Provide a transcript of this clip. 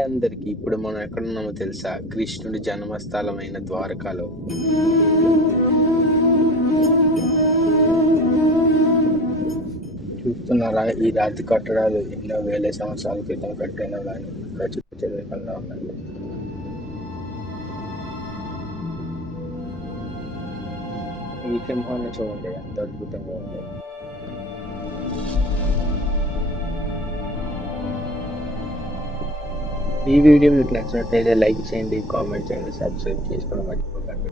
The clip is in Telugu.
హాయ్ అందరికి. ఇప్పుడు మనం ఎక్కడున్నామో తెలుసా? కృష్ణుడి జన్మస్థలమైన ద్వారకాలో. చూస్తున్నారా? ఈ రాతి కట్టడాలు ఎన్నో వేల సంవత్సరాల క్రితం కట్టినా కానీ ఇంకా చెదరకుండా ఉన్నాయి. ఈ సింహాన్ని చూడండి, ఎంత అద్భుతంగా ఉంది. ఈ వీడియో మీకు నచ్చినట్లయితే లైక్ చేయండి, కామెంట్ చేయండి, సబ్స్క్రైబ్ చేసుకోవడం మర్చిపోకండి.